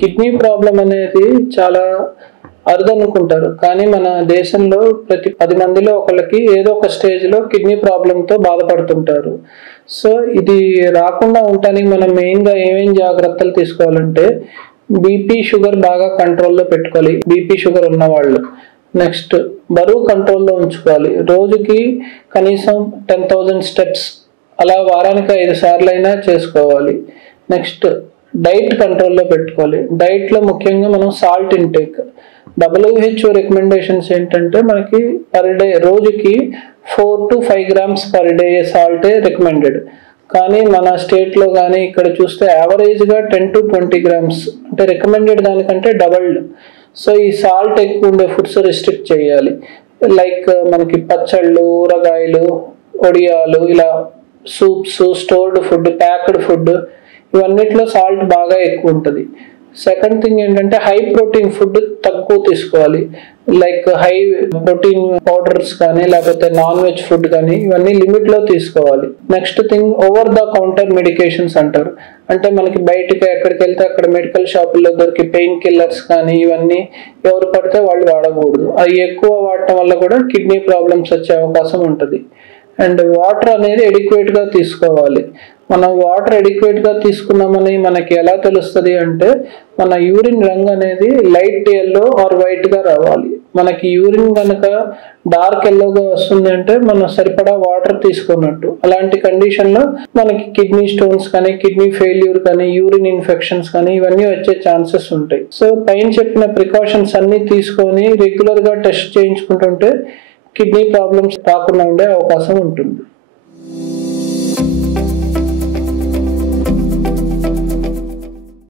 Kidney problem అనేది చాలా అరుదనుకుంటారు, కానీ మన దేశంలో ప్రతి 10 మందిలో ఒకళ్ళకి ఏదో ఒక స్టేజ్లో కిడ్నీ ప్రాబ్లంతో బాధపడుతుంటారు. సో ఇది రాకుండా ఉండటానికి మనం మెయిన్గా ఏమేం జాగ్రత్తలు తీసుకోవాలంటే బీపీ షుగర్ బాగా కంట్రోల్లో పెట్టుకోవాలి, బీపీ షుగర్ ఉన్నవాళ్ళు. నెక్స్ట్ బరువు కంట్రోల్లో ఉంచుకోవాలి, రోజుకి కనీసం 10,000 స్టెప్స్ అలా వారానికి 5 సార్లు అయినా చేసుకోవాలి. నెక్స్ట్ డైట్ కంట్రోల్లో పెట్టుకోవాలి. డైట్లో ముఖ్యంగా మనం సాల్ట్ ఇంటేక్, WHO రికమెండేషన్స్ ఏంటంటే మనకి పర్ డే రోజుకి 4 to 5 grams పర్ డే సాల్టే రికమెండెడ్. కానీ మన స్టేట్లో కానీ ఇక్కడ చూస్తే యావరేజ్గా 10 to 20 grams అంటే రికమెండెడ్ దానికంటే డబల్డ్. సో ఈ సాల్ట్ ఎక్కువ ఉండే ఫుడ్స్ రిస్ట్రిక్ట్ చేయాలి. లైక్ మనకి పచ్చళ్ళు, ఊరగాయలు, వడియాలు, ఇలా soups, stored food, packed food, ఇవన్నిట్లో సాల్ట్ బాగా ఎక్కువ ఉంటుంది. సెకండ్ థింగ్ ఏంటంటే హై ప్రోటీన్ ఫుడ్ తక్కువ తీసుకోవాలి. లైక్ హై ప్రోటీన్ పౌడర్స్ కానీ లేకపోతే నాన్ వెజ్ ఫుడ్ కానీ ఇవన్నీ లిమిట్లో తీసుకోవాలి. Next thing over the counter medications అంటారు. అంటే మనకి బయటకి ఎక్కడికి వెళ్తే అక్కడ మెడికల్ షాపుల్లో దొరికి పెయిన్ కిల్లర్స్ కానీ ఇవన్నీ ఎవరు పడితే వాళ్ళు వాడకూడదు. అవి ఎక్కువ వాడటం వల్ల కూడా కిడ్నీ ప్రాబ్లమ్స్ వచ్చే అవకాశం ఉంటుంది. అండ్ వాటర్ అనేది ఎడిక్వేట్గా తీసుకోవాలి. మనం వాటర్ ఎడిక్వేట్గా తీసుకున్నామని మనకి ఎలా తెలుస్తుంది అంటే మన యూరిన్ రంగు అనేది లైట్ ఎల్లో ఆర్ వైట్గా రావాలి. మనకి యూరిన్ కనుక డార్క్ ఎల్లోగా వస్తుంది అంటే మనం సరిపడా వాటర్ తీసుకున్నట్టు. అలాంటి కండిషన్లో మనకి కిడ్నీ స్టోన్స్ కానీ, కిడ్నీ ఫెయిల్యూర్ కానీ, యూరిన్ ఇన్ఫెక్షన్స్ కానీ ఇవన్నీ వచ్చే ఛాన్సెస్ ఉంటాయి. సో పైన చెప్పిన ప్రికాషన్స్ అన్నీ తీసుకొని రెగ్యులర్గా టెస్ట్ చేయించుకుంటుంటే కిడ్నీ ప్రాబ్లమ్స్ రాకుండా ఉండే అవకాశం ఉంటుంది.